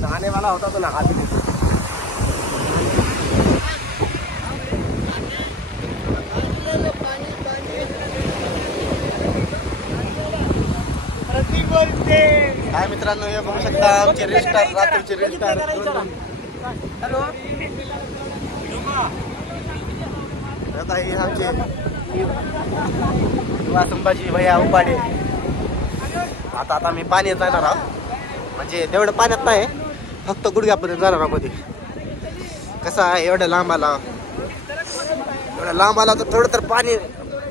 नहाने वाला होता तो नहा भी लेते। काय मित्रांनो, हे बघू शकता आमचे रेस्टार, रात्रीचे रेस्टार। हॅलो, आता हे आमचे संभाजी भैया उपाडे। आता मी पाण्यात जाणार आहोत, म्हणजे तेवढं पाण्यात नाही, फक्त गुडघ्यापर्यंत जाणार आहोत। कधी कसं आहे, एवढ्या लांब आला तर थोडं तर पाणी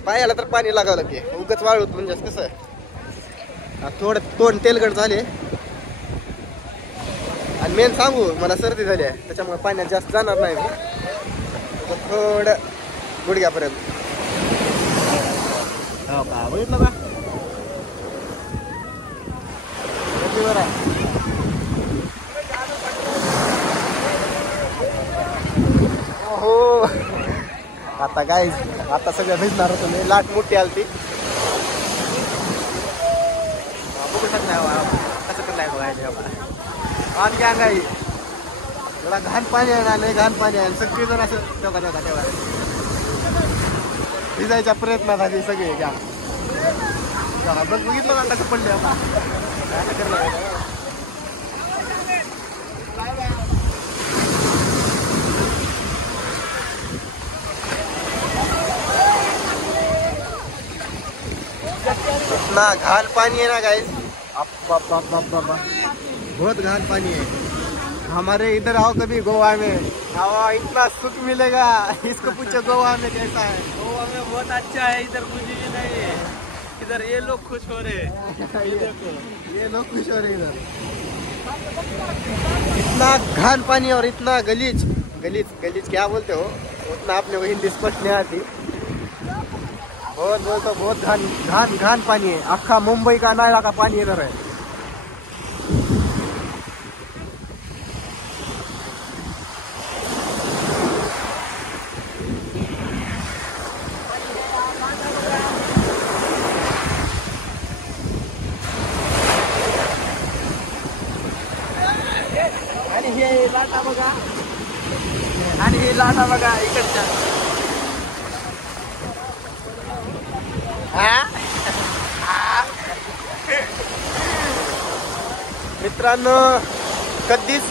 पायाला तर पाणी लागावं लागते, उगाच वाळूत म्हणजे कसं आहे, थोडं तोंड तेलगट झाले आणि मेन सांगू मला सर्दी झाली आहे, त्याच्यामुळे पाण्यात जास्त जाणार नाही मी, थोडं गुडघ्यापर्यंत। हो का, बघितलं का बरं आहे। हो आता काय, आता सगळं भिजणार होतं मी, लाट मोठी आलती। बघू शकता कसं पण नाही बघायचं पाणी काय काही, थोडा घाण पाणी आहे ना, लय घाण पाणी आहे, सगळी जण असं तेव्हा भिजायच्या प्रयत्नात आधी सगळे घ्या। बघितलं ना कसं पडले इतना घान पानी है ना गाइस, बहुत घान पानी है। हमारे इधर आओ कभी गोवा में, हवा इतना सुख मिलेगा, इसको पूछो गोवा में कैसा है। गोवा में बहुत अच्छा है, इधर कुछ भी नहीं है, इधर ये लोग खुश हो रहे हैं। ये लोग खुश हो रहे इधर। इतना घान पानी और इतना गलीज गलीज क्या बोलते हो, उतना आपने को हिंदी स्पष्ट नहीं आती। बहुत घान पानी है, अख्खा मुंबई का नाला का पानी इधर है। आणि हे लाटा बघा इकडच्या। मित्रांनो, कधीच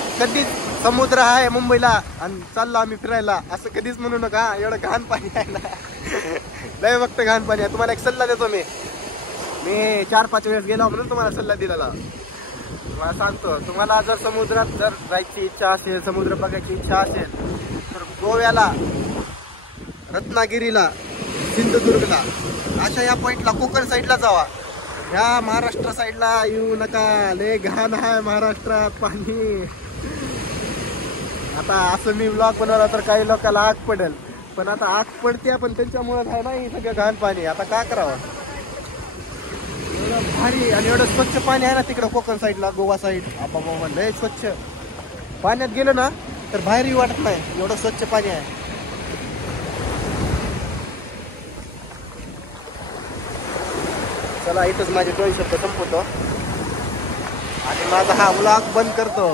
समुद्र आहे मुंबईला आणि चाललो आम्ही फिरायला असं कधीच म्हणू नका, एवढं घाण पाणी आहे ना, लय वक्त घाण पाणी आहे। तुम्हाला एक सल्ला देतो मी 4-5 वेळेस गेलो म्हणून तुम्हाला सल्ला दिलेला। मला सांगतो, तुम्हाला जर समुद्रात जर जायची इच्छा असेल, समुद्र बघायची इच्छा असेल, तर गोव्याला, रत्नागिरीला, सिंधुदुर्गला अशा या पॉइंटला, कोकण साईडला जावा। ह्या महाराष्ट्र साईडला येऊ नका, लय घाण आहे महाराष्ट्रात पाणी। आता असं मी ब्लॉग बनवला तर काही लोकांना आग पडेल, पण आता आग पडते, पण त्यांच्यामुळे आहे ना हे सगळं घाण पाणी। आता काय करावं, एवढं भारी आणि एवढं स्वच्छ पाणी आहे ना तिकडं कोकण साईडला, गोवा साईड, बाबा लय स्वच्छ। पाण्यात गेलं ना तर बाहेरही वाटत नाही, एवढं स्वच्छ पाणी आहे। चला, इथंच माझे 2 शब्द संपवतो आणि माझा हा व्लॉग बंद करतो।